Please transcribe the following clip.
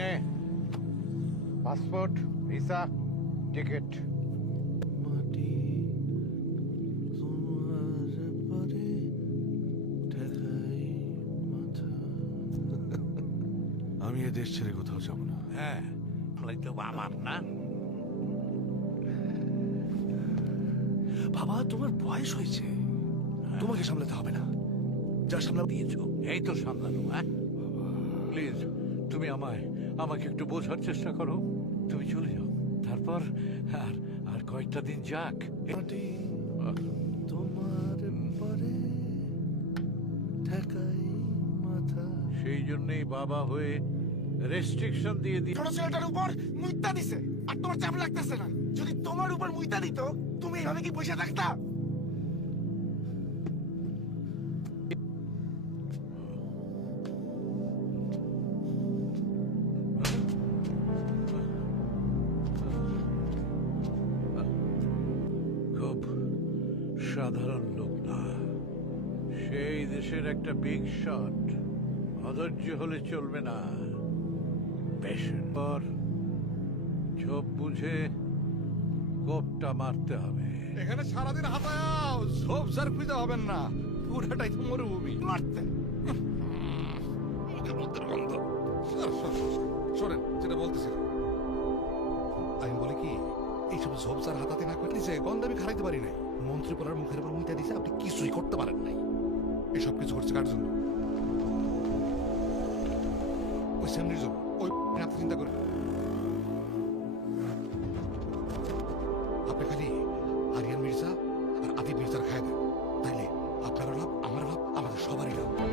নে passport visa ticket. মাটি তোমার পরে ঠেকাই মাথা। আমি এ দেশ ছেড়ে কোথাও যাব না। হ্যাঁ তো আমার না বাবা তোমার বয়স হয়েছে। তোমাকে সামলাতে হবে না। যা সামলা দিয়েছ। এই তো সামলানো হ্যাঁ। প্লিজ তুমি আমায় আমাকে একটু বোঝার চেষ্টা করো। তুমি চলে যাও। তারপর আর আর কয়েকটা দিন যাক। তোমার পরে ঠেকাই মাথা। সেই জন্যই বাবা হয়ে রেস্ট্রিকশন দিয়ে দিয়ে ছোট ছেলেটার উপর মুইতা দিছে আর তোমার চাপ লাগতেছে না। যদি তোমার উপর মুইতা দিত তুমি এভাবে কি বসে থাকতা? সাধারণ লোক না। সেই দেশের একটা বিগ শট অধৈর্য হলে চলবে না। পেশেন্ট পর ঝোপ বুঝে কোপটা মারতে হবে। এখানে সারাদিন হাতায়াও সব স্যার খুঁজে হবেন না। পুরাটাই তো মরুভূমি। মারতে। সর, সর, সর, সর। শোনেন যেটা বলতেছিলাম। এইসব ঝোপঝার হাতাতে না করলে যে গন্ধ আমি খারাইতে পারি নাই। মন্ত্রী পড়ার মুখের উপর মুইতা দিছে, আপনি কিছুই করতে পারেন নাই। এসব কিছু করছে কার জন্য? ওই সেমনির জন্য। ওই আপনি চিন্তা করেন। আপনি খালি আরিয়ান মির্জা আর আদিব মির্জার খায় দেন। তাইলে আপনারও লাভ, আমারও লাভ, আমাদের সবারই লাভ।